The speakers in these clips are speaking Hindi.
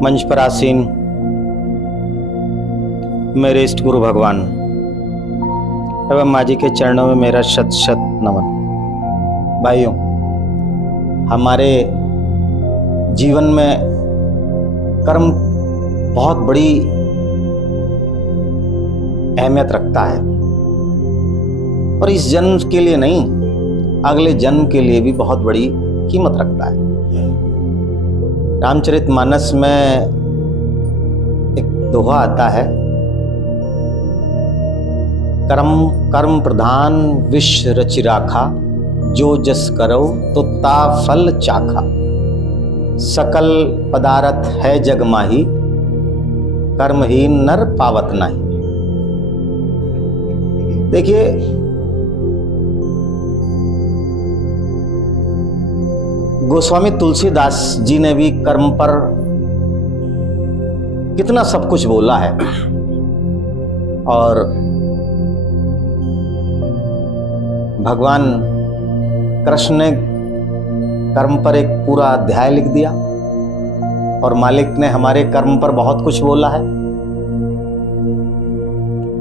मंच पर आसीन मेरे इष्ट गुरु भगवान एवं माँ जी के चरणों में मेरा शत शत नमन। भाइयों, हमारे जीवन में कर्म बहुत बड़ी अहमियत रखता है और इस जन्म के लिए नहीं, अगले जन्म के लिए भी बहुत बड़ी कीमत रखता है। रामचरितमानस में एक दोहा आता है, कर्म प्रधान विश्व रचि राखा, जो जस करो तो ता फल चाखा। सकल पदारथ है जग माही, कर्महीन नर पावत नाही। देखिए, गोस्वामी तुलसीदास जी ने भी कर्म पर कितना सब कुछ बोला है और भगवान कृष्ण ने कर्म पर एक पूरा अध्याय लिख दिया और मालिक ने हमारे कर्म पर बहुत कुछ बोला है।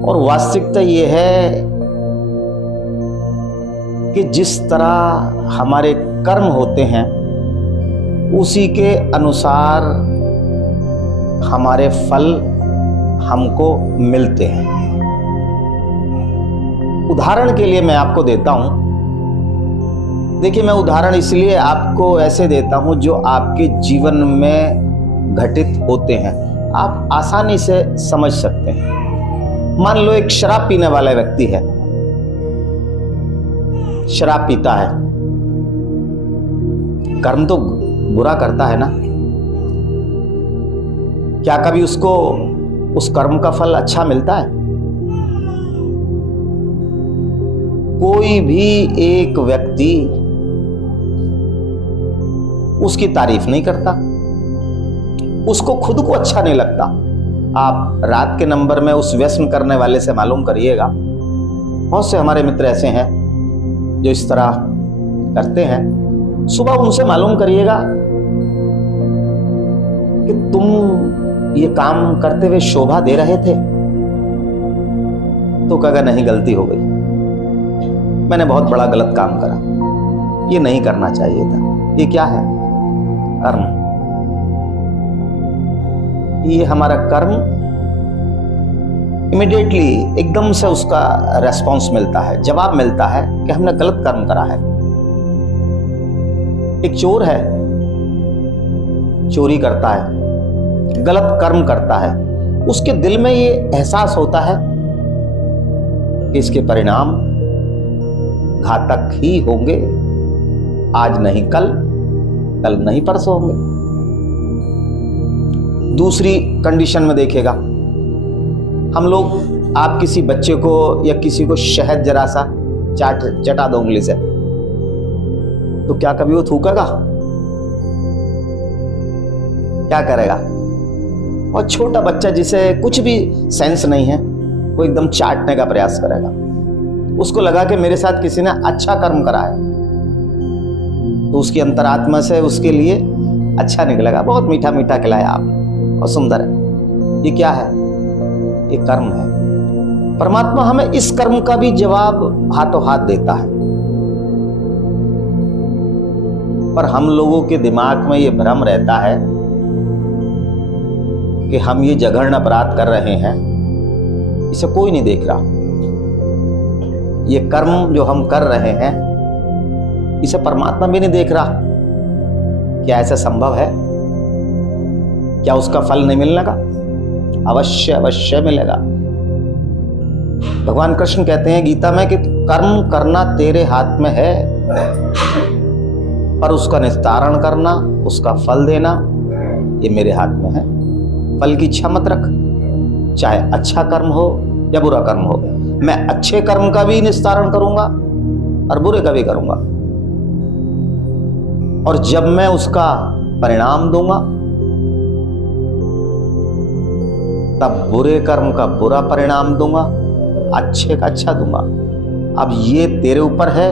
और वास्तविकता ये है कि जिस तरह हमारे कर्म होते हैं उसी के अनुसार हमारे फल हमको मिलते हैं। उदाहरण के लिए मैं आपको देता हूं। देखिए, मैं उदाहरण इसलिए आपको ऐसे देता हूं जो आपके जीवन में घटित होते हैं, आप आसानी से समझ सकते हैं। मान लो एक शराब पीने वाला व्यक्ति है, शराब पीता है, कर्म तो बुरा करता है ना। क्या कभी उसको उस कर्म का फल अच्छा मिलता है? कोई भी एक व्यक्ति उसकी तारीफ नहीं करता, उसको खुद को अच्छा नहीं लगता। आप रात के नंबर में उस व्यसन करने वाले से मालूम करिएगा, बहुत से हमारे मित्र ऐसे हैं जो इस तरह करते हैं। सुबह उनसे मालूम करिएगा कि तुम ये काम करते हुए शोभा दे रहे थे, तो कहेगा नहीं, गलती हो गई, मैंने बहुत बड़ा गलत काम करा, ये नहीं करना चाहिए था। ये क्या है? कर्म। ये हमारा कर्म इमीडिएटली एकदम से उसका रेस्पॉन्स मिलता है, जवाब मिलता है कि हमने गलत कर्म करा है। एक चोर है, चोरी करता है, गलत कर्म करता है, उसके दिल में ये एहसास होता है कि इसके परिणाम घातक ही होंगे, आज नहीं कल, कल नहीं परसों होंगे। दूसरी कंडीशन में देखेगा, हम लोग, आप किसी बच्चे को या किसी को शहद जरा सा चटा दो उंगली से, तो क्या कभी वो थूकेगा? क्या करेगा? और छोटा बच्चा जिसे कुछ भी सेंस नहीं है, वो एकदम चाटने का प्रयास करेगा। उसको लगा कि मेरे साथ किसी ने अच्छा कर्म करा है, तो उसकी अंतरात्मा से उसके लिए अच्छा निकलेगा। बहुत मीठा मीठा खिलाया आपने और सुंदर है। ये क्या है? ये कर्म है। परमात्मा हमें इस कर्म का भी जवाब हाथों हाथ देता है, पर हम लोगों के दिमाग में ये भ्रम रहता है कि हम ये जघन्य अपराध कर रहे हैं, इसे कोई नहीं देख रहा। ये कर्म जो हम कर रहे हैं, इसे परमात्मा भी नहीं देख रहा। क्या ऐसा संभव है? क्या उसका फल नहीं मिलने का? अवश्य अवश्य मिलेगा। भगवान कृष्ण कहते हैं गीता में कि कर्म करना तेरे हाथ में है, पर उसका निस्तारण करना, उसका फल देना, ये मेरे हाथ में है। फल की इच्छा मत रख, चाहे अच्छा कर्म हो या बुरा कर्म हो। मैं अच्छे कर्म का भी निस्तारण करूंगा और बुरे का भी करूंगा, और जब मैं उसका परिणाम दूंगा तब बुरे कर्म का बुरा परिणाम दूंगा, अच्छे का अच्छा दूंगा। अब ये तेरे ऊपर है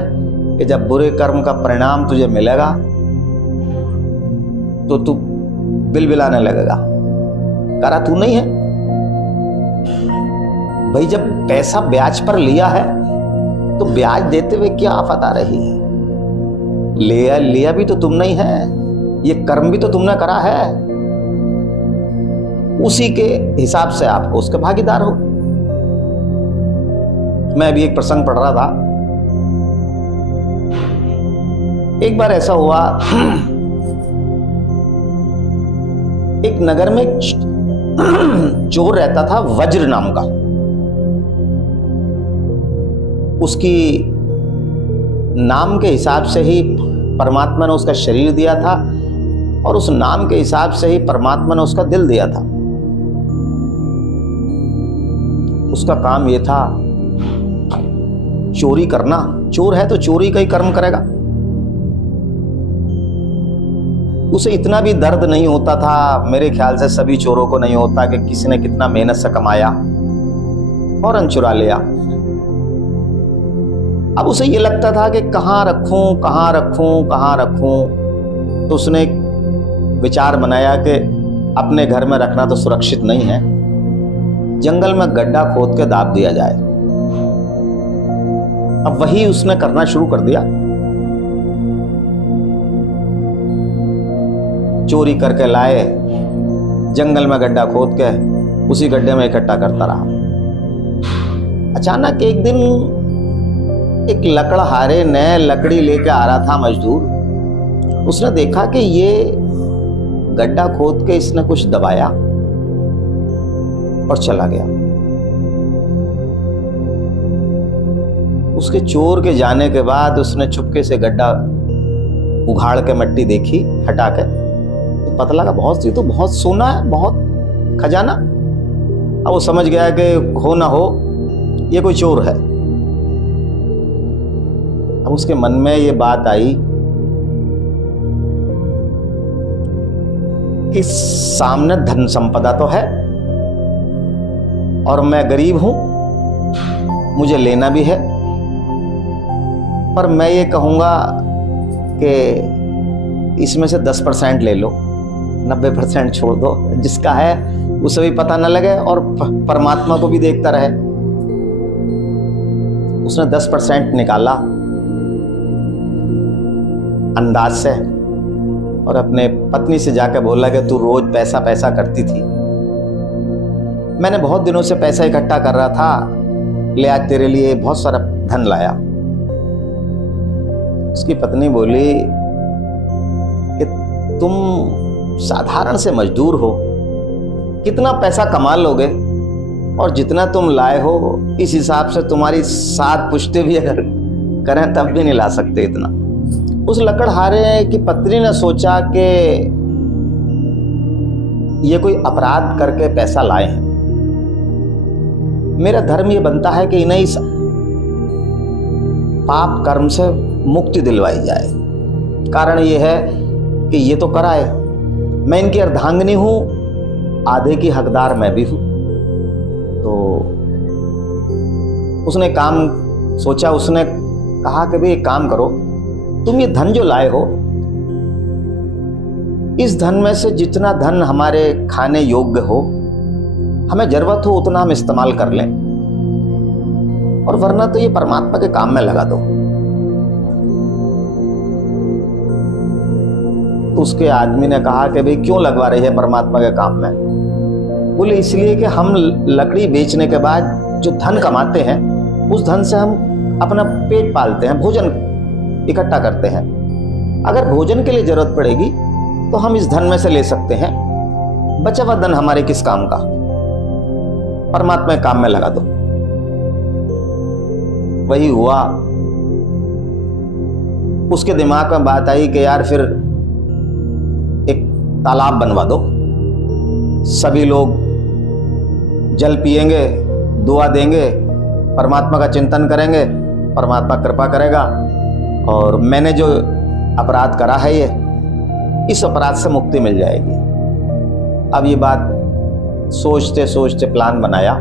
कि जब बुरे कर्म का परिणाम तुझे मिलेगा तो तू बिलबिलाने लगेगा, करा तू नहीं है भाई। जब पैसा ब्याज पर लिया है तो ब्याज देते हुए क्या आफत आ रही है? लिया भी तो तुम नहीं है, ये कर्म भी तो तुमने करा है, उसी के हिसाब से आपको उसके भागीदार हो। मैं अभी एक प्रसंग पढ़ रहा था। एक बार ऐसा हुआ, एक नगर में एक चोर रहता था, वज्र नाम का। उसकी नाम के हिसाब से ही परमात्मा ने उसका शरीर दिया था और उस नाम के हिसाब से ही परमात्मा ने उसका दिल दिया था। उसका काम यह था चोरी करना। चोर है तो चोरी का ही कर्म करेगा। उसे इतना भी दर्द नहीं होता था, मेरे ख्याल से सभी चोरों को नहीं होता, कि किसी ने कितना मेहनत से कमाया फौरन चुरा लिया। अब उसे ये लगता था कि कहाँ रखूं कहाँ रखूं कहाँ रखूं। तो उसने एक विचार बनाया कि अपने घर में रखना तो सुरक्षित नहीं है, जंगल में गड्ढा खोद के दाब दिया जाए। अब वही उसने करना शुरू कर दिया। चोरी करके लाए, जंगल में गड्ढा खोद के उसी गड्ढे में इकट्ठा करता रहा। अचानक एक दिन एक लकड़हारे ने लकड़ी लेके आ रहा था मजदूर। उसने देखा कि ये गड्ढा खोद के इसने कुछ दबाया और चला गया। उसके चोर के जाने के बाद उसने चुपके से गड्ढा उघाड़ के मिट्टी देखी हटा के, तो पता लगा ये तो बहुत सोना है, बहुत खजाना। अब वो समझ गया कि हो ना हो ये कोई चोर है। अब उसके मन में ये बात आई कि सामने धन संपदा तो है और मैं गरीब हूं, मुझे लेना भी है, पर मैं ये कहूंगा कि इसमें से 10% ले लो, 90% छोड़ दो। जिसका है उसे भी पता न लगे और परमात्मा को भी देखता रहे। उसने 10% निकाला अंदाज से और अपने पत्नी से जाकर बोला कि तू रोज पैसा पैसा करती थी, मैंने बहुत दिनों से पैसा इकट्ठा कर रहा था, ले आज तेरे लिए बहुत सारा धन लाया। उसकी पत्नी बोली कि तुम साधारण से मजदूर हो, कितना पैसा कमा लोगे, और जितना तुम लाए हो इस हिसाब से तुम्हारी 7 पुश्ते भी अगर करें तब भी नहीं ला सकते इतना। उस लकड़हारे की पत्नी ने सोचा कि ये कोई अपराध करके पैसा लाए हैं, मेरा धर्म ये बनता है कि इन्हें इस पाप कर्म से मुक्ति दिलवाई जाए। कारण ये है कि ये तो कराए, मैं इनकी अर्धांगिनी हूं, आधे की हकदार मैं भी हूं। तो उसने काम सोचा, उसने कहा कि भाई एक काम करो, तुम ये धन जो लाए हो, इस धन में से जितना धन हमारे खाने योग्य हो, हमें जरूरत हो उतना हम इस्तेमाल कर लें, और वरना तो ये परमात्मा के काम में लगा दो। तो उसके आदमी ने कहा कि भाई क्यों लगवा रही है परमात्मा के काम में? बोले इसलिए कि हम लकड़ी बेचने के बाद जो धन कमाते हैं उस धन से हम अपना पेट पालते हैं, भोजन इकट्ठा करते हैं। अगर भोजन के लिए जरूरत पड़ेगी तो हम इस धन में से ले सकते हैं, बचा हुआ धन हमारे किस काम का, परमात्मा के काम में लगा दो। वही हुआ। उसके दिमाग में बात आई कि यार फिर एक तालाब बनवा दो, सभी लोग जल पिएंगे, दुआ देंगे, परमात्मा का चिंतन करेंगे, परमात्मा कृपा करेगा, और मैंने जो अपराध करा है ये, इस अपराध से मुक्ति मिल जाएगी। अब ये बात सोचते सोचते प्लान बनाया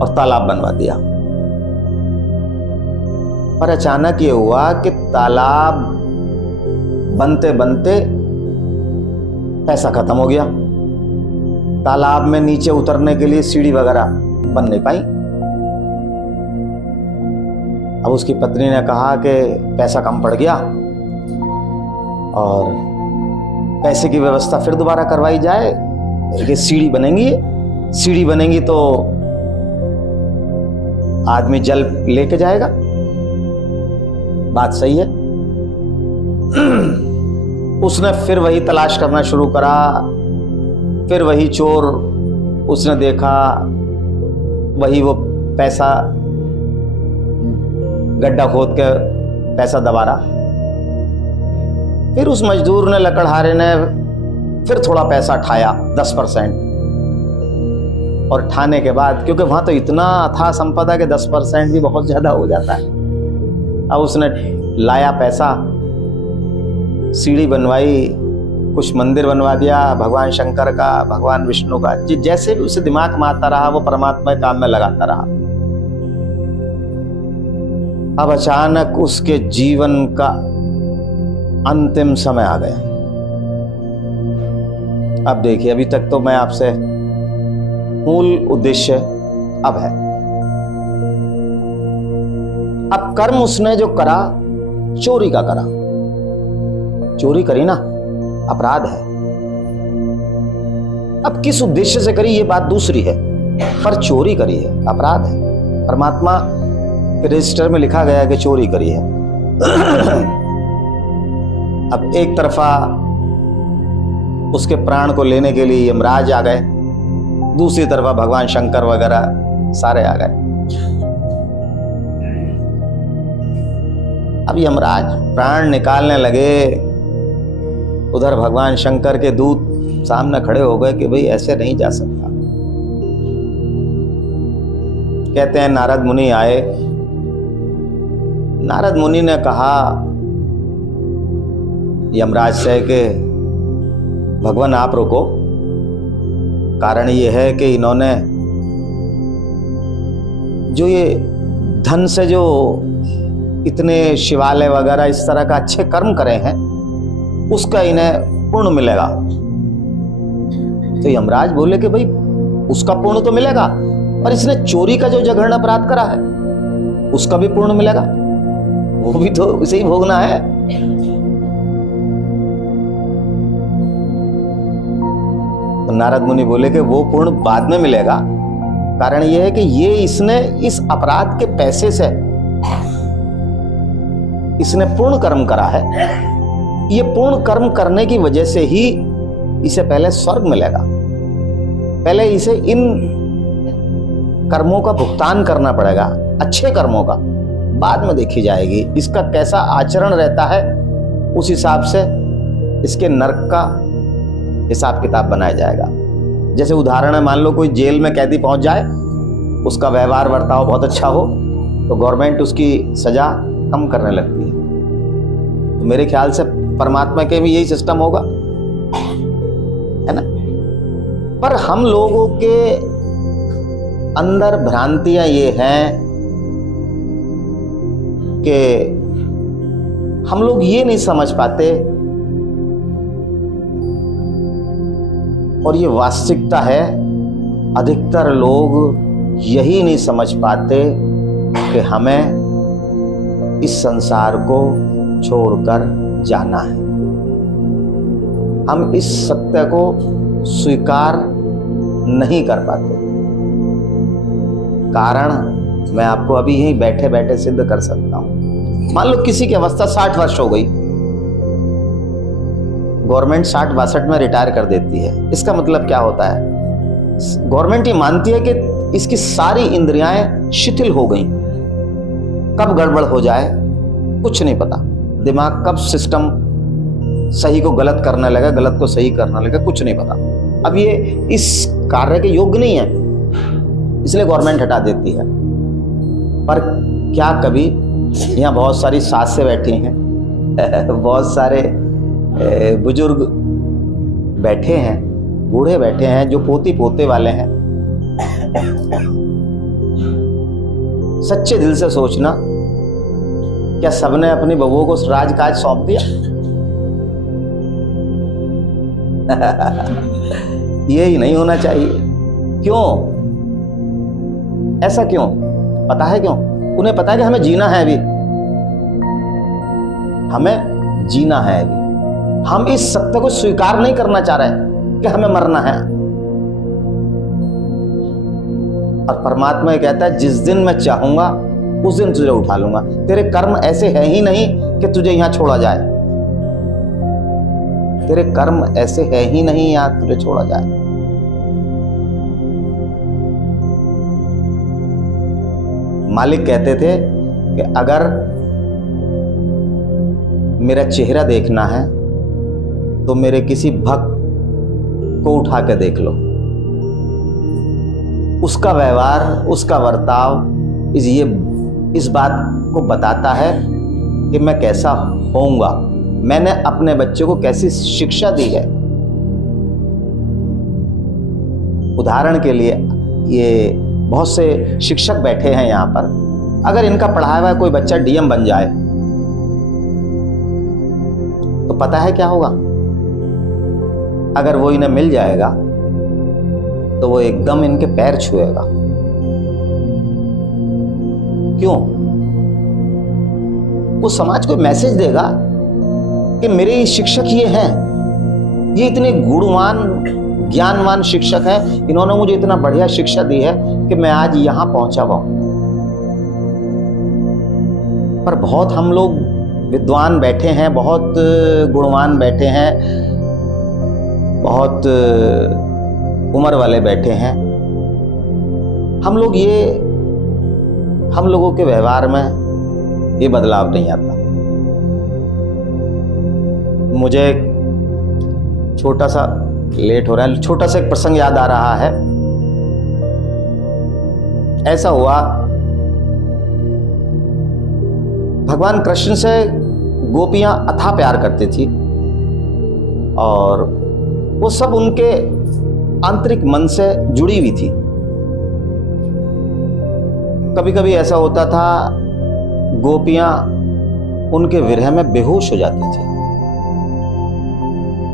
और तालाब बनवा दिया। पर अचानक ये हुआ कि तालाब बनते बनते पैसा खत्म हो गया। तालाब में नीचे उतरने के लिए सीढ़ी वगैरह बन नहीं पाई। अब उसकी पत्नी ने कहा कि पैसा कम पड़ गया और पैसे की व्यवस्था फिर दोबारा करवाई जाए कि सीढ़ी बनेंगी तो आदमी जल लेके जाएगा। बात सही है। उसने फिर वही तलाश करना शुरू करा। फिर वही चोर उसने देखा, वही वो पैसा गड्ढा खोद के पैसा दबा रहा। फिर उस मजदूर ने, लकड़हारे ने फिर थोड़ा पैसा ठाया 10%। और ठाने के बाद, क्योंकि वहां तो इतना था संपदा कि 10% भी बहुत ज्यादा हो जाता है, अब उसने लाया पैसा, सीढ़ी बनवाई, कुछ मंदिर बनवा दिया भगवान शंकर का, भगवान विष्णु का, जैसे भी उसे दिमाग में आता रहा वो परमात्मा के काम में लगाता रहा। अब अचानक उसके जीवन का अंतिम समय आ गया। अब देखिए, अभी तक तो मैं आपसे मूल उद्देश्य अब है। अब कर्म उसने जो करा, चोरी का करा। चोरी करी ना, अपराध है। अब किस उद्देश्य से करी ये बात दूसरी है, पर चोरी करी है, अपराध है। परमात्मा के रजिस्टर में लिखा गया है कि चोरी करी है। अब एक तरफा उसके प्राण को लेने के लिए यमराज आ गए, दूसरी तरफा भगवान शंकर वगैरह सारे आ गए। अब यमराज प्राण निकालने लगे, उधर भगवान शंकर के दूत सामने खड़े हो गए कि भाई ऐसे नहीं जा सकता। कहते हैं नारद मुनि आए। नारद मुनि ने कहा यमराज से कि भगवान आप रुको, कारण ये है कि इन्होंने जो ये धन से जो इतने शिवालय वगैरह इस तरह का अच्छे कर्म करे हैं, उसका इन्हें पुण्य मिलेगा। तो यमराज बोले कि भाई उसका पुण्य तो मिलेगा, पर इसने चोरी का जो जघन्य अपराध करा है उसका भी पुण्य मिलेगा, वो भी तो उसे ही भोगना है। तो नारद मुनि बोले कि वो पुण्य बाद में मिलेगा, कारण ये है कि ये इसने इस अपराध के पैसे से इसने पूर्ण कर्म करा है। ये पूर्ण कर्म करने की वजह से ही इसे पहले स्वर्ग मिलेगा, पहले इसे इन कर्मों का भुगतान करना पड़ेगा, अच्छे कर्मों का, बाद में देखी जाएगी इसका कैसा आचरण रहता है, उस हिसाब से इसके नरक का हिसाब किताब बनाया जाएगा। जैसे उदाहरण है, मान लो कोई जेल में कैदी पहुंच जाए, उसका व्यवहार वर्ताव बहुत अच्छा हो तो गवर्नमेंट उसकी सजा कम करने लगती है। तो मेरे ख्याल से परमात्मा के भी यही सिस्टम होगा, है ना। पर हम लोगों के अंदर भ्रांतियां ये हैं कि हम लोग ये नहीं समझ पाते, और ये वास्तविकता है, अधिकतर लोग यही नहीं समझ पाते कि हमें इस संसार को छोड़कर जाना है। हम इस सत्य को स्वीकार नहीं कर पाते। कारण मैं आपको अभी यहीं बैठे बैठे सिद्ध कर सकता हूं। मान लो किसी की अवस्था 60 वर्ष हो गई, गवर्नमेंट 60-62 में रिटायर कर देती है। इसका मतलब क्या होता है, गवर्नमेंट ये मानती है कि इसकी सारी इंद्रियां शिथिल हो गई, कब गड़बड़ हो जाए कुछ नहीं पता, दिमाग कब सिस्टम सही को गलत करने लगा, गलत को सही करने लगा, कुछ नहीं पता। अब ये इस कार्य के योग्य नहीं है, इसलिए गवर्नमेंट हटा देती है। पर क्या कभी यहाँ बहुत सारी सासें बैठी हैं, बहुत सारे बुजुर्ग बैठे हैं, बूढ़े बैठे हैं, जो पोती पोते वाले हैं, सच्चे दिल से सोचना, क्या सबने अपनी बहूओं को राजकाज सौंप दिया? ये ही नहीं होना चाहिए। क्यों? ऐसा क्यों? पता है क्यों? उन्हें पता है कि हमें जीना है अभी, हमें जीना है अभी। हम इस सत्य को स्वीकार नहीं करना चाह रहे कि हमें मरना है। और परमात्मा ये कहता है, जिस दिन मैं चाहूंगा उस दिन तुझे उठा लूंगा। तेरे कर्म ऐसे है ही नहीं कि तुझे यहां छोड़ा जाए। तेरे कर्म ऐसे है ही नहीं यहां तुझे छोड़ा जाए। मालिक कहते थे कि अगर मेरा चेहरा देखना है तो मेरे किसी भक्त को उठा के देख लो। उसका व्यवहार, उसका बर्ताव इस बात को बताता है कि मैं कैसा होऊंगा, मैंने अपने बच्चे को कैसी शिक्षा दी है। उदाहरण के लिए, ये बहुत से शिक्षक बैठे हैं यहाँ पर, अगर इनका पढ़ाया हुआ कोई बच्चा डीएम बन जाए तो पता है क्या होगा? अगर वो इन्हें मिल जाएगा तो वो एकदम इनके पैर छुएगा। क्यों? वो समाज को मैसेज देगा कि मेरे शिक्षक ये हैं, ये इतने गुणवान ज्ञानवान शिक्षक हैं, इन्होंने मुझे इतना बढ़िया शिक्षा दी है कि मैं आज यहां पहुंचा हुआ हूं। पर बहुत हम लोग विद्वान बैठे हैं, बहुत गुणवान बैठे हैं, बहुत उम्र वाले बैठे हैं। हम लोगों के व्यवहार में ये बदलाव नहीं आता। मुझे छोटा सा लेट हो रहा है, छोटा सा एक प्रसंग याद आ रहा है। ऐसा हुआ, भगवान कृष्ण से गोपियां अथाह प्यार करती थी और वो सब उनके आंतरिक मन से जुड़ी हुई थी। कभी कभी ऐसा होता था, गोपियां उनके विरह में बेहोश हो जाती थी।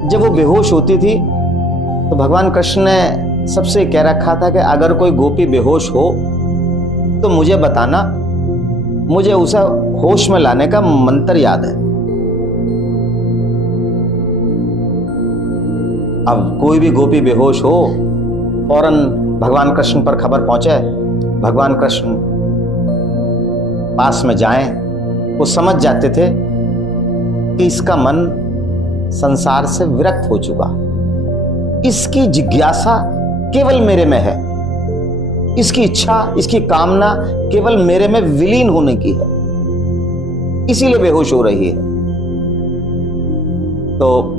जब वो बेहोश होती थी तो भगवान कृष्ण ने सबसे कह रखा था कि अगर कोई गोपी बेहोश हो तो मुझे बताना, मुझे उसे होश में लाने का मंत्र याद है। अब कोई भी गोपी बेहोश हो, फौरन भगवान कृष्ण पर खबर पहुंचे, भगवान कृष्ण पास में जाएं। वो समझ जाते थे कि इसका मन संसार से विरक्त हो चुका, इसकी जिज्ञासा केवल मेरे में है, इसकी इच्छा, इसकी कामना केवल मेरे में विलीन होने की है, इसीलिए बेहोश हो रही है। तो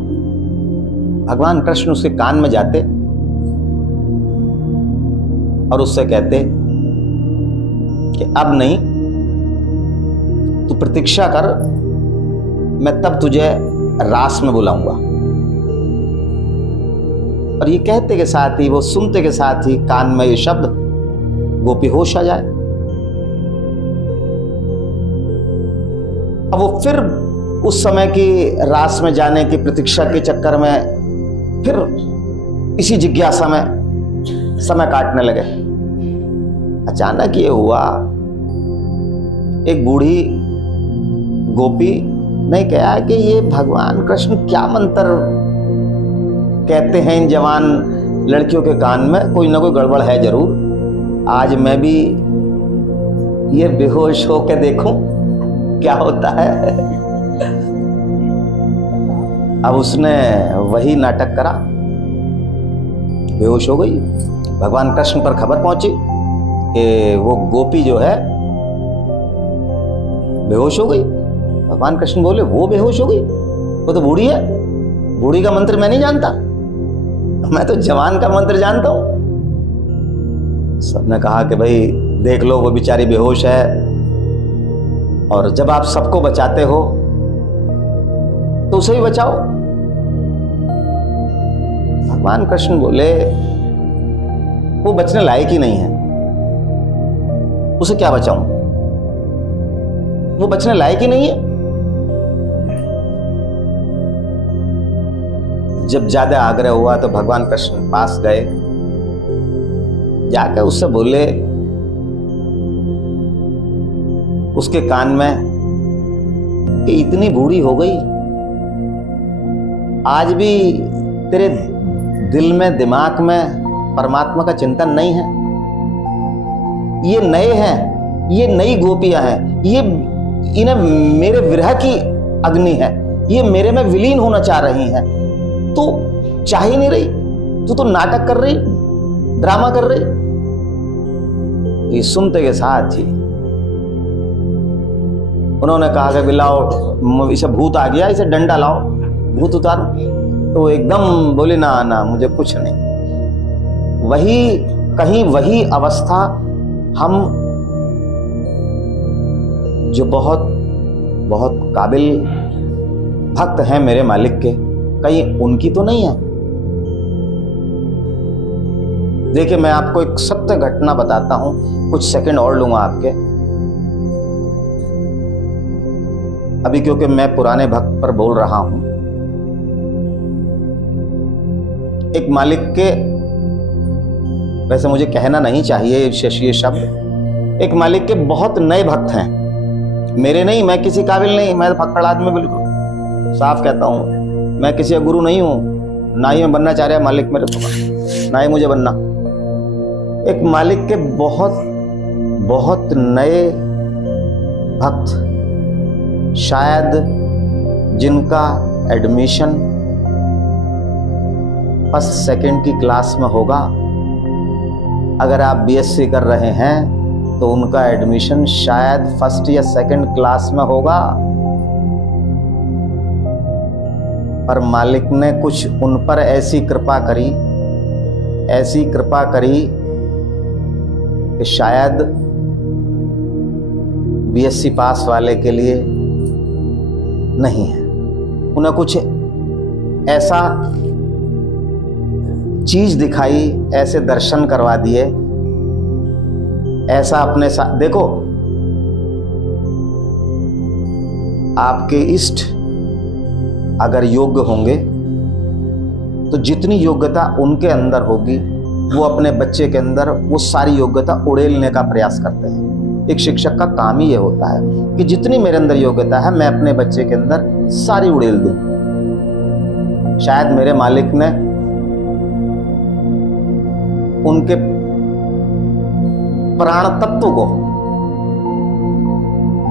भगवान कृष्ण उसके कान में जाते और उससे कहते कि अब नहीं, तू प्रतीक्षा कर, मैं तब तुझे रास में बुलाऊंगा। और ये कहते के साथ ही, वो सुनते के साथ ही कान में ये शब्द, गोपी होश आ जाए। अब वो फिर उस समय की रास में जाने की प्रतीक्षा के चक्कर में फिर इसी जिज्ञासा में समय काटने लगे। अचानक ये हुआ, एक बूढ़ी गोपी ने कहा कि ये भगवान कृष्ण क्या मंत्र कहते हैं इन जवान लड़कियों के कान में, कोई ना कोई गड़बड़ है जरूर। आज मैं भी ये बेहोश होकर देखूं क्या होता है। अब उसने वही नाटक करा, बेहोश हो गई। भगवान कृष्ण पर खबर पहुंची कि वो गोपी जो है बेहोश हो गई। भगवान कृष्ण बोले, वो बेहोश हो गई? वो तो बूढ़ी है, बूढ़ी का मंत्र मैं नहीं जानता, मैं तो जवान का मंत्र जानता हूं। सबने कहा कि भाई देख लो, वो बेचारी बेहोश है, और जब आप सबको बचाते हो तो उसे भी बचाओ। भगवान कृष्ण बोले, वो बचने लायक ही नहीं है, उसे क्या बचाऊं? वो बचने लायक ही नहीं है। जब ज्यादा आग्रह हुआ तो भगवान कृष्ण पास गए, जाकर उससे बोले, उसके कान में कि इतनी बूढ़ी हो गई, आज भी तेरे दिल में दिमाग में परमात्मा का चिंतन नहीं है। ये नए हैं, ये नई गोपियां हैं, ये इन्हें मेरे विरह की अग्नि है, ये मेरे में विलीन होना चाह रही हैं, तो चाह ही नहीं रही, तू तो नाटक कर रही, ड्रामा कर रही। ये सुनते के साथ ही उन्होंने कहा कि लाओ, इसे भूत आ गया, इसे डंडा लाओ, भूत उतारो। तो एकदम बोले ना ना, मुझे कुछ नहीं। वही अवस्था हम जो बहुत बहुत काबिल भक्त हैं मेरे मालिक के, कहीं उनकी तो नहीं है। देखिए, मैं आपको एक सत्य घटना बताता हूं, कुछ सेकंड और लूंगा आपके। अभी क्योंकि मैं पुराने भक्त पर बोल रहा हूं। एक मालिक के, वैसे मुझे कहना नहीं चाहिए ये शब्द, एक मालिक के बहुत नए भक्त हैं, मेरे नहीं, मैं किसी काबिल नहीं, मैं फक्कड़ आदमी, बिल्कुल साफ कहता हूं। मैं किसी गुरु नहीं हूं, ना ही मैं बनना चाह रहा मालिक मेरे को, ना ही मुझे बनना। एक मालिक के बहुत बहुत नए भक्त, शायद जिनका एडमिशन फर्स्ट सेकंड की क्लास में होगा। अगर आप बीएससी कर रहे हैं तो उनका एडमिशन शायद फर्स्ट या सेकंड क्लास में होगा, पर मालिक ने कुछ उन पर ऐसी कृपा करी कि शायद बीएससी पास वाले के लिए नहीं है। उन्हें कुछ ऐसा चीज दिखाई, ऐसे दर्शन करवा दिए, ऐसा अपने साथ। देखो, आपके इष्ट अगर योग्य होंगे तो जितनी योग्यता उनके अंदर होगी, वो अपने बच्चे के अंदर वो सारी योग्यता उड़ेलने का प्रयास करते हैं। एक शिक्षक का काम ही ये होता है कि जितनी मेरे अंदर योग्यता है, मैं अपने बच्चे के अंदर सारी उड़ेल दूं। शायद मेरे मालिक ने उनके प्राण तत्व को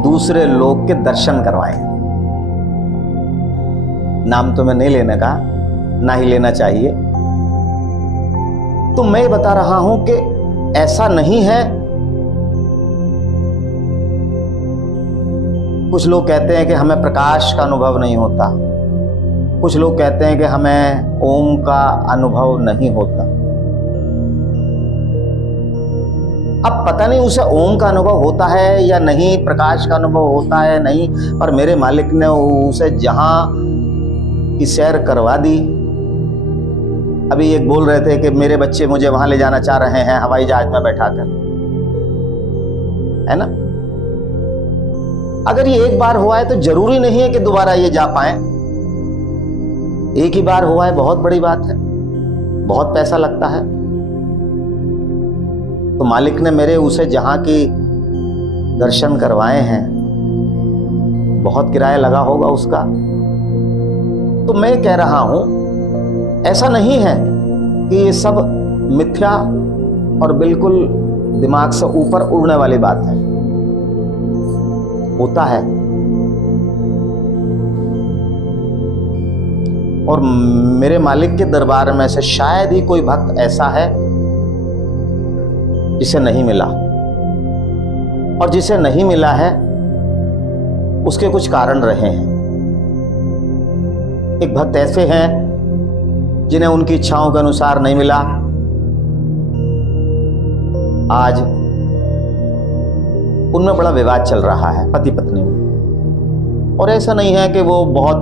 दूसरे लोग के दर्शन करवाए। नाम तो मैं नहीं लेने का, ना ही लेना चाहिए। तो मैं बता रहा हूं कि ऐसा नहीं है। कुछ लोग कहते हैं कि हमें प्रकाश का अनुभव नहीं होता, कुछ लोग कहते हैं कि हमें ओम का अनुभव नहीं होता। अब पता नहीं उसे ओम का अनुभव होता है या नहीं, प्रकाश का अनुभव होता है नहीं, पर मेरे मालिक ने उसे जहां की सैर करवा दी। अभी एक बोल रहे थे कि मेरे बच्चे मुझे वहां ले जाना चाह रहे हैं हवाई जहाज में बैठाकर, है ना। अगर ये एक बार हुआ है तो जरूरी नहीं है कि दोबारा ये जा पाए। एक ही बार हुआ है, बहुत बड़ी बात है, बहुत पैसा लगता है। तो मालिक ने मेरे उसे जहां की दर्शन करवाए हैं, बहुत किराया लगा होगा उसका। तो मैं कह रहा हूं, ऐसा नहीं है कि ये सब मिथ्या और बिल्कुल दिमाग से ऊपर उड़ने वाली बात है। होता है। और मेरे मालिक के दरबार में से शायद ही कोई भक्त ऐसा है जिसे नहीं मिला, और जिसे नहीं मिला है उसके कुछ कारण रहे हैं। एक भक्त ऐसे हैं जिन्हें उनकी इच्छाओं के अनुसार नहीं मिला, आज उनमें बड़ा विवाद चल रहा है पति पत्नी में। और ऐसा नहीं है कि वो बहुत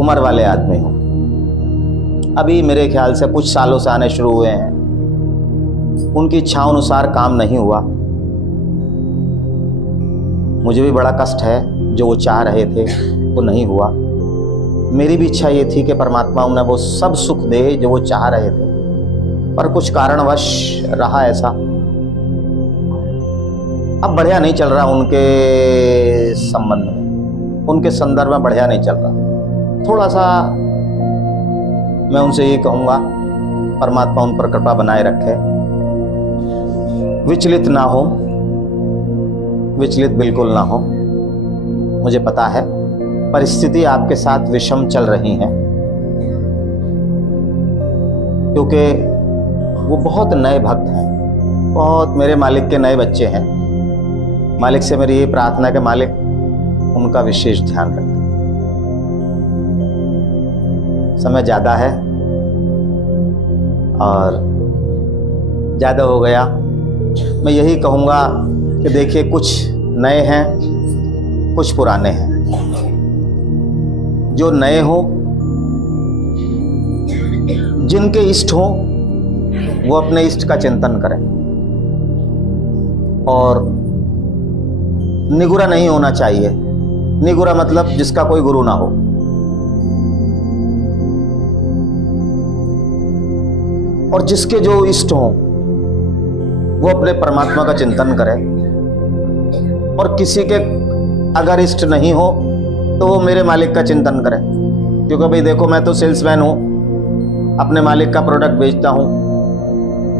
उम्र वाले आदमी हो, अभी मेरे ख्याल से कुछ सालों से आने शुरू हुए हैं। उनकी इच्छाओं अनुसार काम नहीं हुआ। मुझे भी बड़ा कष्ट है, जो वो चाह रहे थे वो नहीं हुआ। मेरी भी इच्छा ये थी कि परमात्मा उन्हें वो सब सुख दे जो वो चाह रहे थे, पर कुछ कारणवश रहा ऐसा। अब बढ़िया नहीं चल रहा उनके संबंध में, उनके संदर्भ में बढ़िया नहीं चल रहा। थोड़ा सा मैं उनसे ये कहूँगा, परमात्मा उन पर कृपा बनाए रखे, विचलित ना हो, विचलित बिल्कुल ना हो। मुझे पता है परिस्थिति आपके साथ विषम चल रही हैं, क्योंकि वो बहुत नए भक्त हैं, बहुत मेरे मालिक के नए बच्चे हैं। मालिक से मेरी ये प्रार्थना है कि मालिक उनका विशेष ध्यान रखें। समय ज़्यादा है और ज़्यादा हो गया। मैं यही कहूँगा कि देखिए, कुछ नए हैं, कुछ पुराने हैं। जो नए हों, जिनके इष्ट हों, वो अपने इष्ट का चिंतन करें और निगुरा नहीं होना चाहिए। निगुरा मतलब जिसका कोई गुरु ना हो। और जिसके जो इष्ट हों वो अपने परमात्मा का चिंतन करें, और किसी के अगर इष्ट नहीं हो तो वो मेरे मालिक का चिंतन करें। क्योंकि भाई देखो, मैं तो सेल्समैन हूँ, अपने मालिक का प्रोडक्ट बेचता हूँ।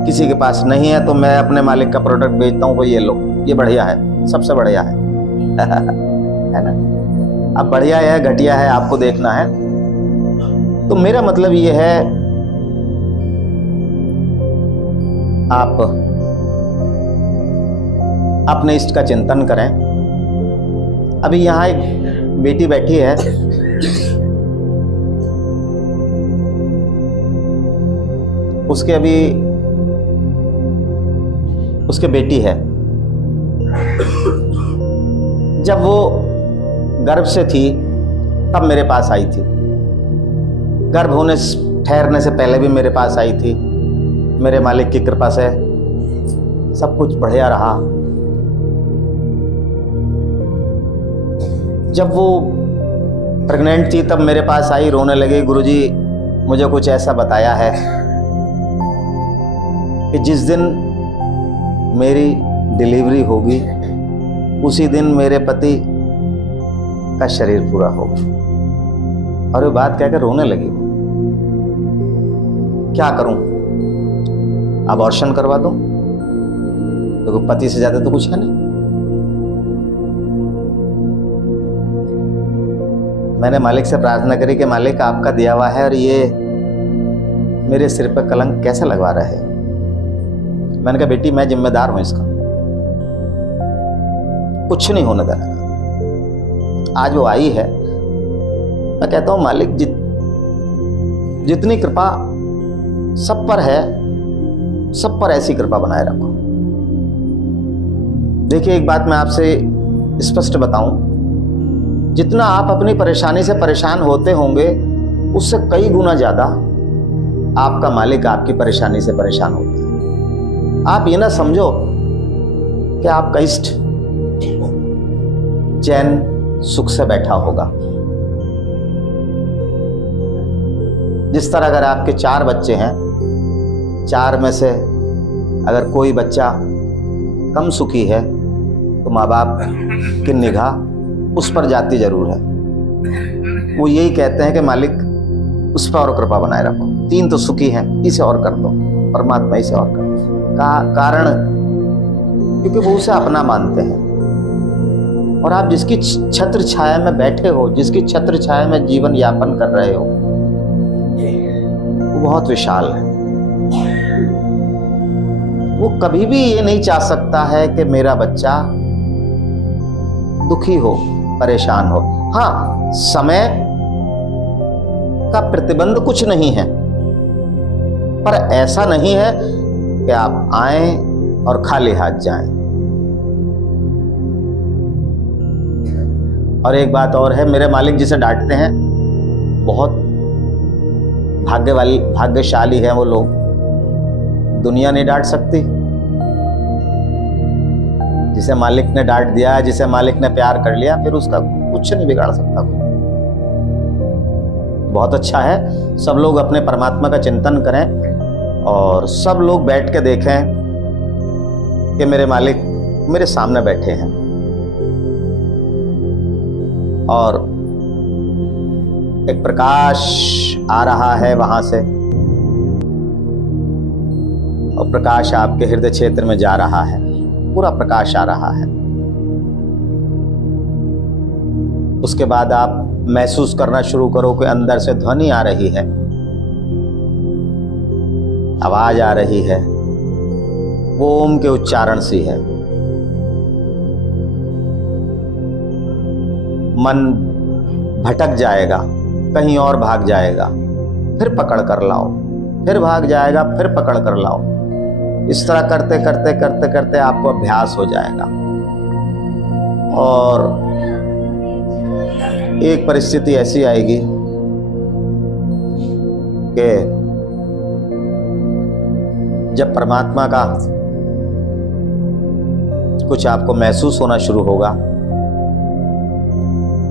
किसी के पास नहीं है तो मैं अपने मालिक का प्रोडक्ट बेचता हूँ, भाई ये लो, ये बढ़िया है, सबसे बढ़िया है है ना। अब बढ़िया है घटिया है आपको देखना है। तो मेरा मतलब ये है, आप अपने इष्ट का चिंतन करें। अभी यहाँ एक बेटी बैठी है, उसके अभी उसके बेटी है। जब वो गर्भ से थी तब मेरे पास आई थी, गर्भ होने ठहरने से पहले भी मेरे पास आई थी। मेरे मालिक की कृपा से सब कुछ बढ़िया रहा। जब वो प्रेग्नेंट थी तब मेरे पास आई, रोने लगी, गुरुजी मुझे कुछ ऐसा बताया है कि जिस दिन मेरी डिलीवरी होगी उसी दिन मेरे पति का शरीर पूरा होगा। और वो बात कहकर रोने लगी। क्या करूं, अबॉर्शन करवा दूं? तो पति से ज्यादा तो कुछ है नहीं। मैंने मालिक से प्रार्थना करी कि मालिक आपका दिया हुआ है और ये मेरे सिर पर कलंक कैसे लगवा रहा है। मैंने कहा बेटी मैं जिम्मेदार हूं इसका, कुछ नहीं होने देना। आज वो आई है, मैं कहता हूं मालिक जितनी कृपा सब पर है, सब पर ऐसी कृपा बनाए रखो। देखिए एक बात मैं आपसे स्पष्ट बताऊं, जितना आप अपनी परेशानी से परेशान होते होंगे उससे कई गुना ज्यादा आपका मालिक आपकी परेशानी से परेशान होता है। आप ये ना समझो कि आपका इष्ट चैन सुख से बैठा होगा। जिस तरह अगर आपके 4 बच्चे हैं, 4 में से अगर कोई बच्चा कम सुखी है तो माँ बाप की निगाह उस पर जाती जरूर है। वो यही कहते हैं कि मालिक उस पर और कृपा बनाए रखो। 3 तो सुखी हैं, इसे और कर दो, परमात्मा इसे और कर दो। कारण क्योंकि वो उसे अपना मानते हैं। और आप जिसकी छत्र छाया में बैठे हो, जिसकी छत्र छाया में जीवन यापन कर रहे हो, वो बहुत विशाल है। वो कभी भी ये नहीं चाह सकता है कि मेरा बच्चा दुखी हो, परेशान हो। हाँ, समय का प्रतिबंध कुछ नहीं है, पर ऐसा नहीं है कि आप आएं और खाली हाथ जाएं। और एक बात और है, मेरे मालिक जिसे डांटते हैं बहुत भाग्यशाली है वो लोग। दुनिया नहीं डांट सकती। जिसे मालिक ने डांट दिया, जिसे मालिक ने प्यार कर लिया, फिर उसका कुछ नहीं बिगाड़ सकता। बहुत अच्छा है। सब लोग अपने परमात्मा का चिंतन करें और सब लोग बैठ के देखें कि मेरे मालिक मेरे सामने बैठे हैं और एक प्रकाश आ रहा है वहां से और प्रकाश आपके हृदय क्षेत्र में जा रहा है, पूरा प्रकाश आ रहा है। उसके बाद आप महसूस करना शुरू करो कि अंदर से ध्वनि आ रही है, आवाज आ रही है, वो ओम के उच्चारण सी है। मन भटक जाएगा, कहीं और भाग जाएगा, फिर पकड़ कर लाओ, फिर भाग जाएगा, फिर पकड़ कर लाओ। इस तरह करते करते करते करते आपको अभ्यास हो जाएगा और एक परिस्थिति ऐसी आएगी कि जब परमात्मा का कुछ आपको महसूस होना शुरू होगा,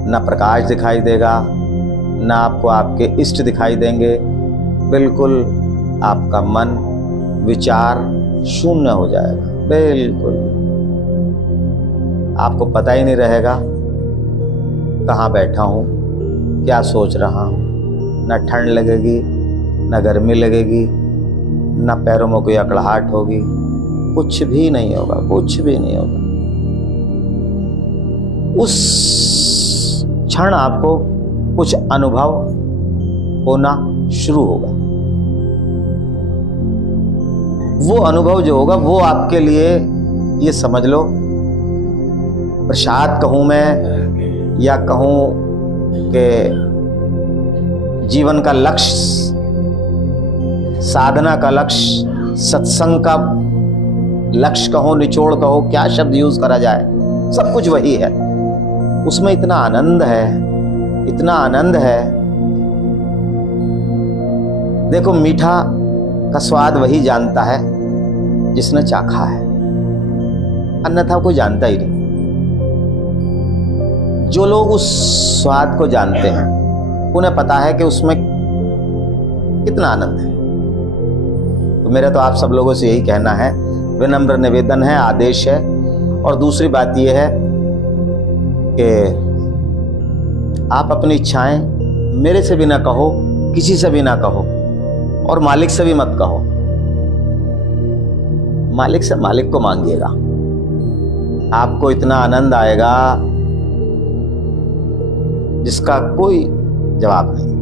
ना प्रकाश दिखाई देगा, ना आपको आपके इष्ट दिखाई देंगे, बिल्कुल आपका मन विचार शून्य हो जाएगा। बिल्कुल आपको पता ही नहीं रहेगा कहाँ बैठा हूँ, क्या सोच रहा हूँ। ना ठंड लगेगी, ना गर्मी लगेगी, ना पैरों में कोई अकड़ाहट होगी, कुछ भी नहीं होगा, कुछ भी नहीं होगा। उस क्षण आपको कुछ अनुभव होना शुरू होगा। वो अनुभव जो होगा वो आपके लिए, ये समझ लो, प्रसाद कहूं मैं या कहूं कि जीवन का लक्ष्य, साधना का लक्ष्य, सत्संग का लक्ष्य कहो, निचोड़ कहो, क्या शब्द यूज करा जाए, सब कुछ वही है। उसमें इतना आनंद है, इतना आनंद है। देखो, मीठा का स्वाद वही जानता है जिसने चाखा है, अन्यथा कोई जानता ही नहीं। जो लोग उस स्वाद को जानते हैं उन्हें पता है कि उसमें कितना आनंद है। तो मेरा तो आप सब लोगों से यही कहना है, विनम्र निवेदन है, आदेश है। और दूसरी बात यह है कि आप अपनी इच्छाएं मेरे से भी ना कहो, किसी से भी ना कहो और मालिक से भी मत कहो। मालिक से मालिक को मांगिएगा, आपको इतना आनंद आएगा जिसका कोई जवाब नहीं।